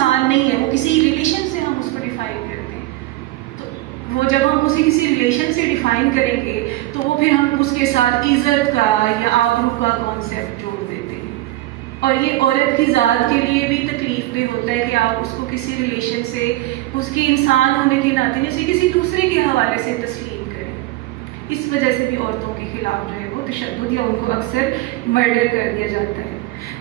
انسان نہیں ہے, وہ کسی ریلیشن سے ہم اس کو ڈیفائن کرتے ہیں. تو وہ جب ہم اسے کسی ریلیشن سے ڈیفائن کریں گے تو وہ پھر ہم اس کے ساتھ عزت کا یا آبرو کا کانسیپٹ جوڑ دیتے ہیں. اور یہ عورت کی ذات کے لیے بھی تکلیف دہ ہوتا ہے کہ آپ اس کو کسی ریلیشن سے, اس کے انسان ہونے کے ناطے اسے کسی دوسرے کے حوالے سے تسلیم کریں. اس وجہ سے بھی عورتوں کے خلاف جو ہے وہ تشدد یا ان کو اکثر مرڈر کر دیا جاتا ہے.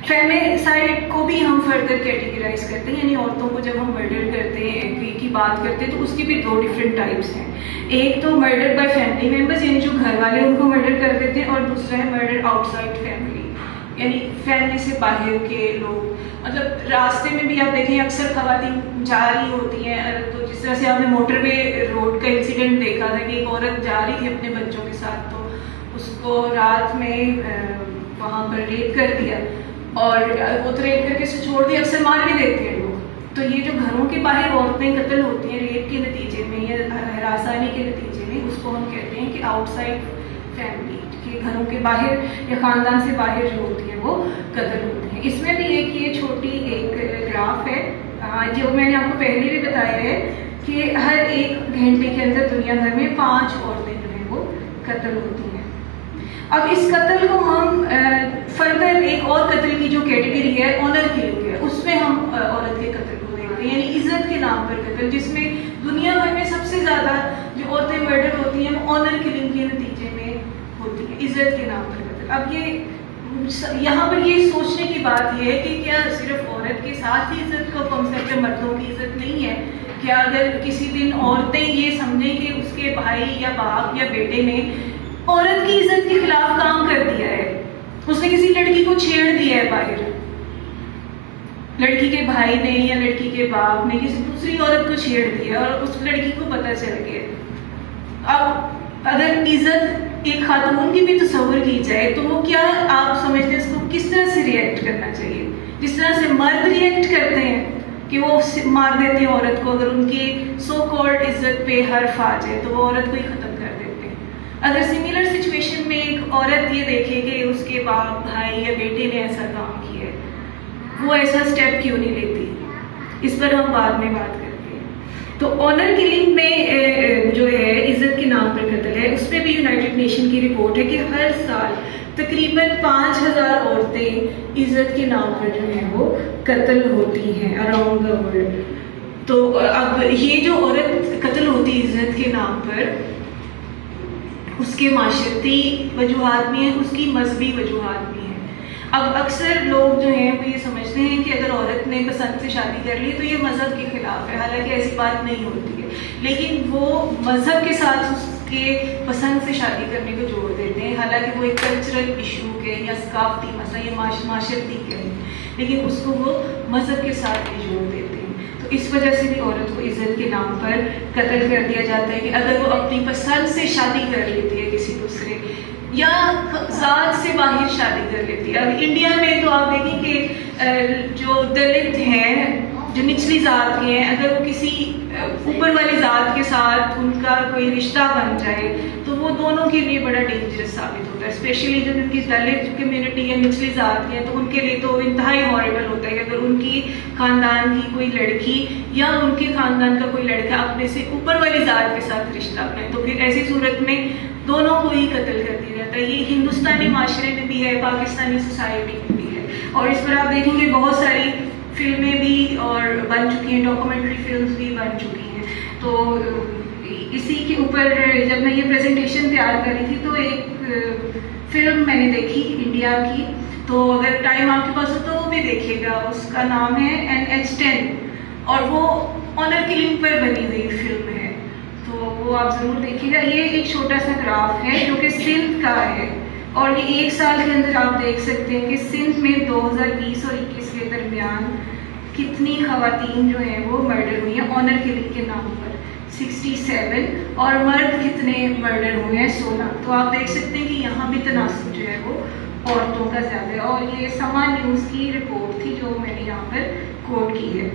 فیمینسائڈ کو بھی ہم فردر کیٹیگرائز کرتے ہیں, یعنی عورتوں کو جب ہم مرڈر کرتے ہیں کی بات کرتے ہیں تو اس کی بھی 2 ڈفرینٹ ٹائپس ہیں. ایک تو مرڈر بائی فیملی ممبرز, یعنی جو گھر والے ان کو مرڈر کر دیتے ہیں, اور دوسرا ہے مرڈر آؤٹ سائڈ فیملی, یعنی فیملی سے باہر کے لوگ. مطلب راستے میں بھی آپ دیکھیں اکثر خواتین جا رہی ہوتی ہیں, تو جس طرح سے آپ نے موٹر وے روڈ کا انسیڈنٹ دیکھا تھا کہ ایک عورت جا رہی تھی اپنے بچوں کے ساتھ, تو اس کو رات میں وہاں پر ریپ کر دیا اور وہ تو ریپ کر کے اسے چھوڑ دیا, اکثر مار بھی دیتے ہیں لوگ. تو یہ جو گھروں کے باہر عورتیں قتل ہوتی ہیں ریپ کے نتیجے میں یا ہراسانی کے نتیجے میں, اس کو ہم کہتے ہیں کہ آؤٹ سائڈ فیملی, کہ گھروں کے باہر یا خاندان سے باہر جو ہوتی ہے وہ قتل ہوتی ہیں. اس میں بھی ایک یہ چھوٹی ایک گراف ہے جو میں نے آپ کو پہلے بھی بتایا ہے کہ ہر 1 گھنٹے کے اندر دنیا بھر میں 5 عورتیں جو ہیں وہ قتل ہوتی ہیں. اب اس قتل کو ہم فردر ایک اور قتل کی جو کیٹیگری ہے آنر کلنگ ہے, اس میں ہم عورت کے قتل کو دیکھتے ہیں, یعنی عزت کے نام پر قتل, جس میں دنیا بھر میں سب سے زیادہ جو عورتیں مرڈر ہوتی ہیں وہ آنر کلنگ کے نتیجے میں ہوتی ہیں, عزت کے نام پر قتل. اب یہ یہاں پر یہ سوچنے کی بات یہ ہے کہ کیا صرف عورت کے ساتھ ہی عزت کا کانسیپٹ ہے, مردوں کی عزت نہیں ہے؟ کیا اگر کسی دن عورتیں یہ سمجھیں کہ اس کے بھائی یا باپ یا بیٹے نے عورت کی عزت کے خلاف کام کر دیا ہے, اس نے کسی لڑکی کو چھیڑ دیا ہے باہر, لڑکی کے بھائی نے یا لڑکی کے باپ نے کسی دوسری عورت کو چھیڑ دیا اور اس لڑکی کو پتہ چل گیا. اب اگر عزت ایک خاتون کی بھی تصور کی جائے تو وہ کیا آپ سمجھتے ہیں اس کو کس طرح سے ریئیکٹ کرنا چاہیے؟ جس طرح سے مرد ریئیکٹ کرتے ہیں کہ وہ مار دیتے ہیں عورت کو, اگر ان کی سو کالڈ عزت پہ حرف آ جائے تو وہ عورت کو ہی ختم کر دیتے ہیں. اگر سملر سچویشن میں ایک عورت یہ دیکھے کہ اس کے باپ بھائی یا بیٹے نے ایسا کام کیا ہے, وہ ایسا سٹیپ کیوں نہیں لیتی؟ اس پر ہم بعد میں بات کرتے ہیں. تو آنر کلنگ میں جو ہے عزت کے نام پر قتل ہے, اس میں بھی یونائٹڈ نیشن کی رپورٹ ہے کہ ہر سال تقریباً 5000 عورتیں عزت کے نام پر جو ہیں وہ قتل ہوتی ہیں اراؤنڈ دا ورلڈ. تو اب یہ جو عورت قتل ہوتی عزت کے نام پر, اس کے معاشرتی وجوہات بھی ہیں, اس کی مذہبی وجوہات بھی ہیں. اب اکثر لوگ جو ہیں وہ یہ سمجھتے ہیں کہ اگر عورت نے پسند سے شادی کر لی تو یہ مذہب کے خلاف ہے, حالانکہ ایسی بات نہیں ہوتی ہے, لیکن وہ مذہب کے ساتھ اس کے پسند سے شادی کرنے کو جوڑ دیتے ہیں, حالانکہ وہ ایک کلچرل ایشو کے یا ثقافتی مسئلہ یا معاشرتی کے ہیں, لیکن اس کو وہ مذہب کے ساتھ بھی جوڑ دیتے ہیں. تو اس وجہ سے بھی عورت کو عزت کے نام پر قتل کر دیا جاتا ہے کہ اگر وہ اپنی پسند سے شادی کر لیتی ہے کسی دوسرے یا ذات سے باہر شادی کر لیتی ہے. اب انڈیا میں تو آپ دیکھیں کہ جو دلت ہیں, جو نچلی ذات کے ہیں, اگر وہ کسی اوپر والی ذات کے ساتھ ان کا کوئی رشتہ بن جائے تو وہ دونوں کے لیے بڑا ڈینجرس ثابت ہوتا ہے, اسپیشلی جو ان کی دلت کمیونٹی ہے, نچلی ذات کی ہے, تو ان کے لیے تو انتہائی ہارریبل ہوتا ہے کہ اگر ان کی خاندان کی کوئی لڑکی یا ان کے خاندان کا کوئی لڑکا اپنے سے اوپر والی ذات کے ساتھ رشتہ بنائے تو پھر ایسی صورت میں دونوں کو ہی قتل کر دیا جاتا ہے. یہ ہندوستانی معاشرے میں بھی ہے, پاکستانی سوسائٹی میں بھی ہے, اور اس پر آپ دیکھیں گے بہت ساری فلمیں بھی اور بن چکی ہیں, ڈاکومنٹری فلمز بھی بن چکی ہیں. تو اسی کے اوپر جب میں یہ پریزنٹیشن تیار کر رہی تھی تو ایک فلم میں نے دیکھی انڈیا کی, تو اگر ٹائم آپ کے پاس ہو تو وہ بھی دیکھیے گا. اس کا نام ہے NH10 اور وہ آنر کلنگ پر بنی ہوئی فلم ہے, تو وہ آپ ضرور دیکھیے گا. یہ ایک چھوٹا سا گراف ہے جو کہ سندھ کا ہے, اور یہ 1 سال کے اندر آپ دیکھ سکتے ہیں کہ سندھ میں 2020 اور 21 کے درمیان کتنی خواتین جو ہیں وہ مرڈر ہوئی ہیں آنر کلنگ کے نام پر, 67, اور مرد کتنے مرڈر ہوئے ہیں 16. تو آپ دیکھ سکتے ہیں کہ یہاں بھی تناسب جو ہے وہ عورتوں کا زیادہ ہے, اور یہ سما نیوز کی رپورٹ تھی جو میں نے یہاں پر کوٹ کی ہے.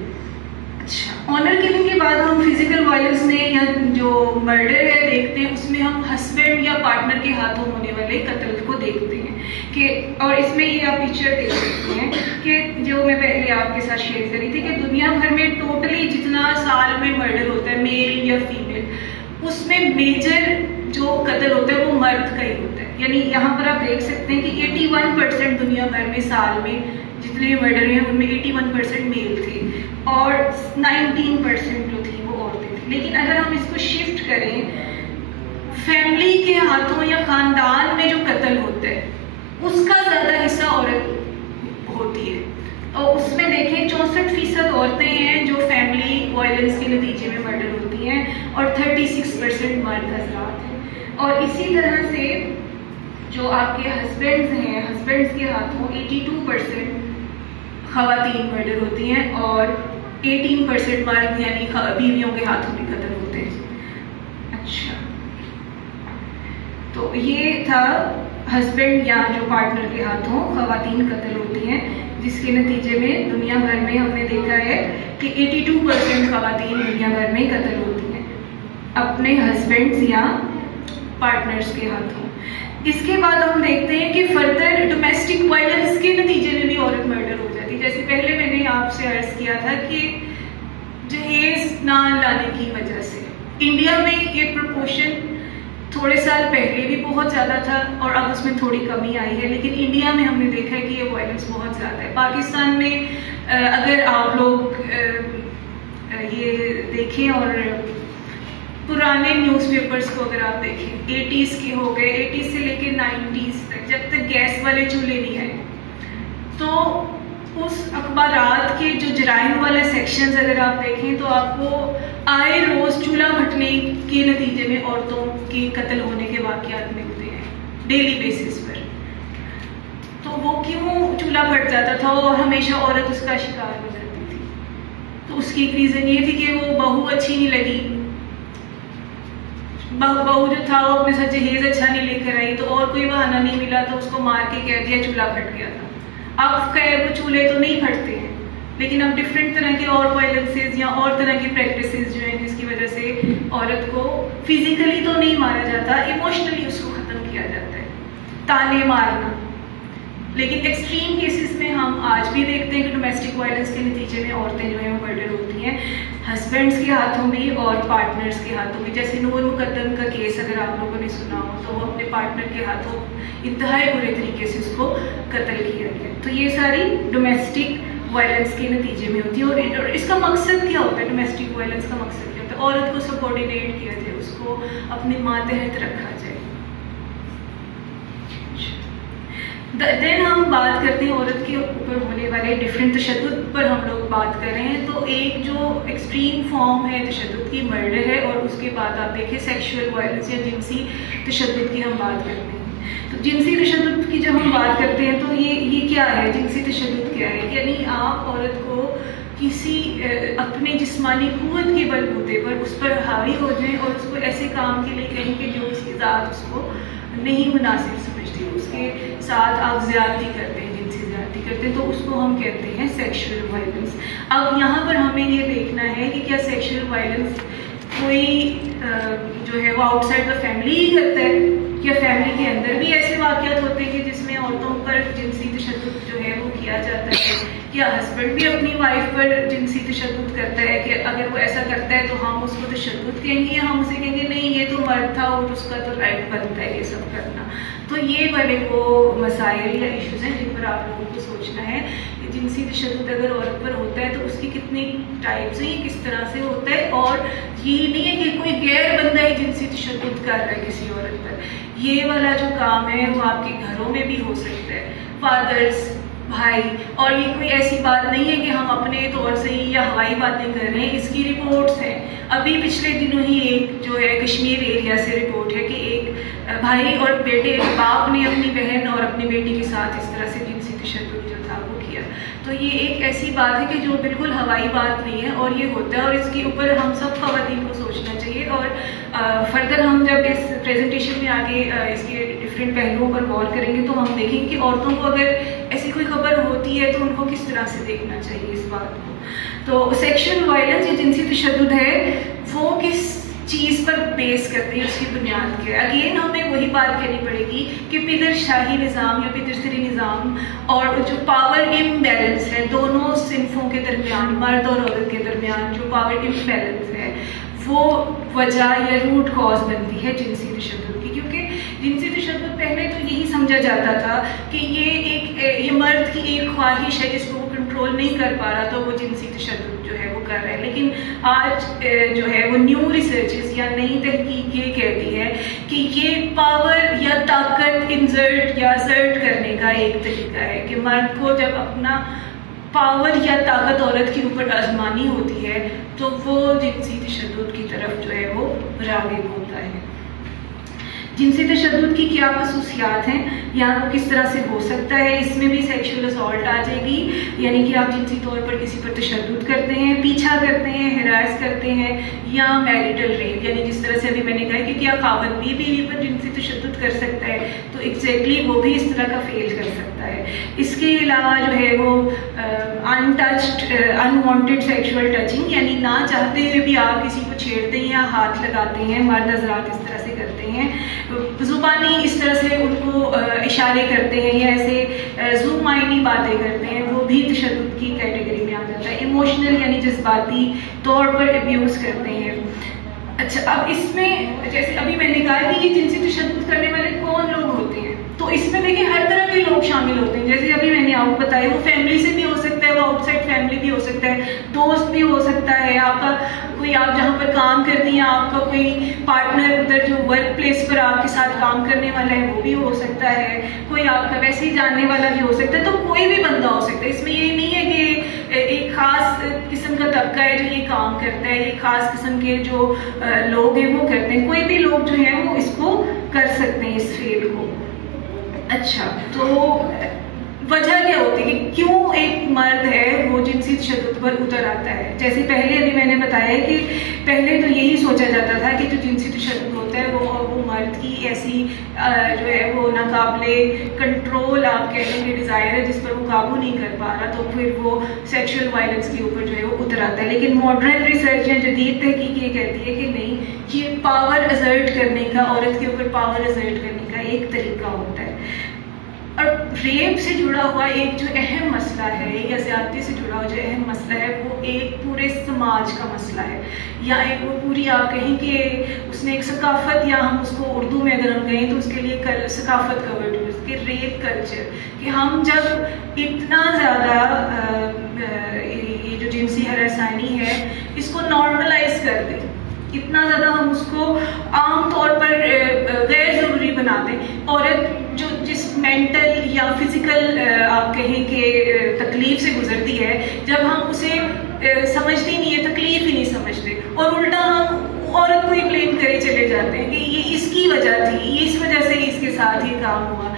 اچھا, آنر کلنگ کے بعد ہم فزیکل وائلنس میں یا جو مرڈر ہے دیکھتے ہیں, اس میں ہم ہسبینڈ یا پارٹنر کے ہاتھوں ہونے والے قتل کو دیکھتے ہیں کہ, اور اس میں یہ آپ پکچر دیکھ سکتے ہیں کہ جو میں پہلے آپ کے ساتھ شیئر کری تھی کہ دنیا بھر میں ٹوٹلی جتنا سال میں مرڈر ہوتا ہے میل یا فیمیل، اس میں میجر جو قتل ہوتا ہے وہ مرد کا ہی ہوتا ہے. یعنی یہاں پر آپ دیکھ سکتے ہیں کہ 81% دنیا بھر میں سال میں جتنے مرڈر ہیں ان میں 81% میل تھے اور 19% جو تھی وہ عورتیں تھیں. لیکن اگر ہم اس کو شفٹ کریں، فیملی کے ہاتھوں یا خاندان میں جو قتل ہوتا ہے اس کا زیادہ حصہ عورت ہوتی ہے، اور اس میں دیکھیں 64% عورتیں ہیں جو فیملی وائلنس کے نتیجے میں مرڈر ہوتی ہیں اور 36% مرد حضرات ہیں. اور اسی طرح سے جو آپ کے ہسبینڈز ہیں، ہسبینڈز کے ہاتھوں 82% خواتین مرڈر ہوتی ہیں اور 18% مرد یعنی بیویوں کے ہاتھوں بھی قتل ہوتے ہیں. اچھا، تو یہ تھا ہسبینڈ یا جو پارٹنر کے ہاتھوں خواتین قتل ہوتی ہیں، جس کے نتیجے میں دنیا بھر میں ہم نے دیکھا ہے کہ 82% خواتین دنیا بھر میں قتل ہوتی ہیں اپنے ہسبینڈز یا پارٹنرز کے ہاتھوں. اس کے بعد ہم دیکھتے ہیں کہ فردر ڈومیسٹک وائلنس کے نتیجے میں بھی عورت مرڈر ہو جاتی ہے. جیسے پہلے میں نے آپ سے عرض کیا تھا کہ جہیز نہ لانے کی وجہ سے انڈیا میں یہ پروپورشن تھوڑے سال پہلے بھی بہت زیادہ تھا اور اب اس میں تھوڑی کمی آئی ہے، لیکن انڈیا میں ہم نے دیکھا ہے کہ یہ وائلنس بہت زیادہ ہے. پاکستان میں اگر آپ لوگ یہ دیکھیں اور پرانے نیوز پیپرز کو اگر آپ دیکھیں 80s کے ہو گئے، 80s سے لے کے 90s تک، جب تک گیس والے چولہے نہیں آئے، تو اس اخبارات کے جو جرائم والے سیکشنز اگر آپ دیکھیں تو آپ کو آئے روز چولہا پھٹنے کے نتیجے میں عورتوں کے قتل ہونے کے واقعات ملتے ہیں ڈیلی بیسس پر. تو وہ کیوں چولہا پھٹ جاتا تھا اور ہمیشہ عورت اس کا شکار ہو جاتی تھی؟ تو اس کی ایک ریزن یہ تھی کہ وہ بہو اچھی نہیں لگی، بہو جو تھا وہ اپنے ساتھ جہیز اچھا نہیں لے کر آئی، تو اور کوئی بہانہ نہیں ملا تو اس کو مار کے کہہ دیا چولہا پھٹ گیا تھا. اب خیر وہ چولہے تو نہیں پھٹتے ہیں، لیکن اب ڈفرینٹ طرح کے اور وائلنسز یا اور طرح کی پریکٹسز جو ہیں جس کی وجہ سے عورت کو فزیکلی تو نہیں مارا جاتا، ایموشنلی اس کو ختم کیا جاتا ہے، تانے مارنا. لیکن ایکسٹریم کیسز میں ہم آج بھی دیکھتے ہیں کہ ڈومیسٹک وائلنس کے نتیجے میں عورتیں جو ہیں وہ مرڈر ہوتی ہیں ہسبینڈس کے ہاتھوں بھی اور پارٹنرز کے ہاتھوں بھی. جیسے نور مقدم کا کیس اگر آپ لوگوں نے سنا ہو تو وہ اپنے پارٹنر کے ہاتھوں انتہائی برے طریقے سے اس کو قتل کیا گیا. تو یہ ساری ڈومیسٹک وائلنس کے نتیجے میں ہوتی ہے. اور اس کا مقصد کیا ہوتا ہے؟ ڈومیسٹک وائلنس کا مقصد کیا ہوتا ہے؟ عورت کو سبارڈینیٹ کیا جائے، اس کو اپنی ماتحت رکھا جائے. دین ہم بات کرتے ہیں عورت کے اوپر ہونے والے ڈفرینٹ تشدد پر ہم لوگ بات کر رہے ہیں. تو ایک جو ایکسٹریم فارم ہے تشدد کی مرڈر ہے، اور اس کے بعد آپ دیکھیں سیکشول وائلنس یا جنسی تشدد کی ہم بات کرتے ہیں. تو جنسی تشدد کی جب ہم بات کرتے ہیں تو یہ کیا ہے؟ جنسی تشدد کیا ہے؟ یعنی آپ عورت کو کسی اپنے جسمانی قوت کے بلبوتے پر اس پر حاوی ہو جائیں اور اس کو ایسے کام کے لیے کہیں کہ جو اس کی ذات اس کو نہیں مناسب سمجھتی، اس کے ساتھ آپ زیادتی کرتے ہیں، جنسی زیادتی کرتے ہیں، تو اس کو ہم کہتے ہیں سیکشول وائلنس. اب یہاں پر ہمیں یہ دیکھنا ہے کہ کیا سیکشول وائلنس کوئی جو ہے وہ آؤٹ سائڈ دا فیملی ہی کرتا ہے، یا فیملی کے اندر بھی ایسے واقعات ہوتے ہیں کہ جس میں عورتوں پر جنسی تشدد جو ہے وہ کیا جاتا ہے؟ کیا ہسبینڈ بھی اپنی وائف پر جنسی تشدد کرتا ہے کہ اگر وہ ایسا کرتا ہے تو ہم اس کو تشدد کہیں گے، یا ہم اسے کہیں گے نہیں یہ تو مرد تھا اور اس کا تو رائٹ بنتا ہے یہ سب کرنا؟ تو یہ والے وہ مسائل یا ایشوز ہیں جن پر آپ لوگوں کو سوچنا ہے کہ جنسی تشدد اگر عورت پر ہوتا ہے تو اس کی کتنی ٹائپس ہیں، کس طرح سے ہوتا ہے. اور یہ نہیں ہے کہ کوئی غیر بندہ ہی جنسی تشدد کر رہا ہے کسی عورت پر. یہ والا جو کام ہے وہ آپ کے گھروں میں بھی ہو سکتا ہے، فادرز، بھائی. اور یہ کوئی ایسی بات نہیں ہے کہ ہم اپنے طور سے ہی یا ہوائی باتیں کر رہے ہیں، اس کی رپورٹس ہیں. ابھی پچھلے دنوں ہی ایک جو ہے کشمیر ایریا سے رپورٹ ہے کہ ایک بھائی اور بیٹے، باپ نے اپنی بہن اور اپنی بیٹی کے ساتھ اس طرح سے جنسی تشدد جو تھا وہ کیا. تو یہ ایک ایسی بات ہے کہ جو بالکل ہوائی بات نہیں ہے اور یہ ہوتا ہے، اور اس کے اوپر ہم سب خواتین کو سوچنا چاہیے. اور فردر ہم جب اس پریزنٹیشن میں آگے اس کے ڈفرینٹ پہلوؤں پر غور کریں گے تو ہم دیکھیں گے کہ عورتوں کو اگر ایسی کوئی خبر ہوتی ہے تو ان کو کس طرح سے دیکھنا چاہیے اس بات کو. تو سیکشل وائلنس یا جنسی تشدد ہے وہ کس چیز پر بیس کرتے ہیں، اس کی بنیاد کیا ہے. اگین ہمیں وہی بات کہنی پڑے گی کہ پدر شاہی نظام یا پدرسری نظام اور جو پاور امبیلنس ہے دونوں صنفوں کے درمیان، مرد اور عورت کے درمیان جو پاور امبیلنس ہے، وہ وجہ یا روٹ کاز بنتی ہے جنسی تشدد کی. کیونکہ جنسی تشدد پہلے تو یہی سمجھا جاتا تھا کہ یہ مرد کی ایک خواہش ہے جس کو وہ کنٹرول نہیں کر پا رہا تو وہ جنسی تشدد جو ہے وہ کر رہا ہے. لیکن آج جو ہے وہ نیو ریسرچز یا نئی تحقیق یہ کہتی ہے کہ یہ پاور یا طاقت انزرٹ یا زرٹ کرنے کا ایک طریقہ ہے کہ مرد کو جب اپنا پاور یا طاقت عورت کے اوپر آزمانی ہوتی ہے تو وہ جنسی تشدد کی طرف جو ہے وہ راغب ہوتا ہے. جنسی تشدد کی کیا خصوصیات ہیں یا وہ کس طرح سے ہو سکتا ہے؟ اس میں بھی سیکشول اسالٹ آ جائے گی، یعنی کہ آپ جنسی طور پر کسی پر تشدد کرتے ہیں، پیچھا کرتے ہیں، ہراس کرتے ہیں، یا میریٹل ریپ، یعنی جس طرح سے ابھی میں نے کہا کہ کیا خاوند بھی بیوی پر جنسی تشدد کر سکتا ہے، تو ایگزیکٹلی وہ بھی اس طرح کا فیل کر سکتا ہے. اس کے علاوہ جو ہے وہ انٹچڈ انوانٹیڈ سیکشول ٹچنگ، یعنی نہ چاہتے ہوئے بھی آپ کسی کو چھیڑتے ہیں یا ہاتھ لگاتے ہیں، مرد حضرات اس طرح سے کرتے ہیں، زبانی اس طرح سے ان کو اشارے کرتے ہیں یا ایسے زو مائنی باتیں کرتے ہیں، وہ بھی تشدد کی کیٹیگری میں آ جاتا ہے. ایموشنل یعنی جذباتی طور پر ابیوز کرتے ہیں. اچھا، اب اس میں جیسے ابھی میں نے کہا کہ یہ جنسی تشدد کرنے والے کون لوگ ہوتے ہیں، تو اس میں دیکھیں ہر طرح کے لوگ شامل ہوتے ہیں. جیسے ابھی میں نے آپ کو بتایا وہ فیملی سے بھی ہو سکتا ہے، وہ آؤٹ سائڈ فیملی بھی ہو سکتا ہے، دوست بھی ہو سکتا ہے، آپ کا کوئی، آپ جہاں پر کام کرتی ہیں آپ کا کوئی پارٹنر ادھر جو ورک پلیس پر آپ کے ساتھ کام کرنے والا ہے وہ بھی ہو سکتا ہے، کوئی آپ کا ویسے ہی جاننے والا بھی ہو سکتا ہے. تو کوئی بھی بندہ ہو سکتا ہے. اس میں یہ نہیں ہے کہ ایک خاص قسم کا طبقہ ہے جو یہ کام کرتا ہے، ایک خاص قسم کے جو لوگ ہیں وہ کرتے ہیں. کوئی بھی لوگ جو ہیں وہ اس کو کر سکتے ہیں، اس فیل کو. اچھا، تو وجہ کیا ہوتی ہے کہ کیوں ایک مرد ہے وہ جنسی تشدد پر اتر آتا ہے؟ جیسے پہلے ابھی میں نے بتایا کہ پہلے تو یہی سوچا جاتا تھا کہ جو جنسی تشدد ہوتا ہے وہ مرد کی ایسی جو ہے وہ ناقابل کنٹرول آپ کہہ لیں گے ڈیزائر ہے جس پر وہ قابو نہیں کر پا رہا، تو پھر وہ سیکشول وائلنس کے اوپر جو ہے وہ اتر آتا ہے. لیکن ماڈرن ریسرچ یا جدید تحقیق یہ کہتی ہے کہ نہیں، یہ پاور ازرٹ کرنے کا، عورت کے اوپر پاور ازرٹ کرنے کا ایک طریقہ ہوتا ہے. اور ریپ سے جڑا ہوا ایک جو اہم مسئلہ ہے یا زیادتی سے جڑا ہوا جو اہم مسئلہ ہے وہ ایک پورے سماج کا مسئلہ ہے، یا ایک وہ پوری آپ کہیں کہ اس نے ایک ثقافت، یا ہم اس کو اردو میں اگر ہم کہیں تو اس کے لیے ثقافت کا ورڈ یوز کہ ریپ کلچر، کہ ہم جب اتنا زیادہ یہ جو جنسی ہراسانی ہے اس کو نارملائز کر دیں، اتنا زیادہ ہم اس کو عام طور پر غیر ضروری بنا دیں. عورت جو جس مینٹل یا فزیکل آپ کہیں کہ تکلیف سے گزرتی ہے، جب ہم اسے سمجھتے ہی نہیں ہے، تکلیف ہی نہیں سمجھتے، اور الٹا ہم عورت کو ہی بلیم کرے چلے جاتے ہیں کہ یہ اس کی وجہ تھی، اس وجہ سے اس کے ساتھ یہ کام ہوا،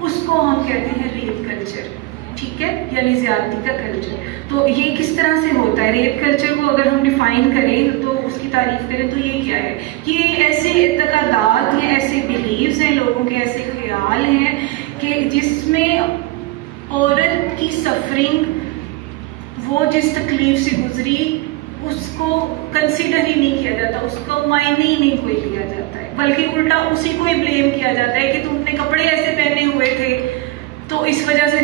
اس کو ہم کہتے ہیں ریپ کلچر. ٹھیک ہے، یعنی زیادتی کا کلچر. تو یہ کس طرح سے ہوتا ہے؟ ریپ کلچر کو اگر ہم ڈیفائن کریں تو اس کی تعریف کریں تو یہ کیا ہے کہ ایسے اعتقادات ہیں، ایسے بلیفز ہیں، لوگوں کے ایسے خیال ہیں کہ جس میں عورت کی سفرنگ، وہ جس تکلیف سے گزری، اس کو کنسیڈر ہی نہیں کیا جاتا، اس کو معنی ہی نہیں کوئی لیا جاتا ہے، بلکہ الٹا اسی کو ہی بلیم کیا جاتا ہے کہ تم نے کپڑے ایسے پہنے ہوئے تھے تو اس وجہ سے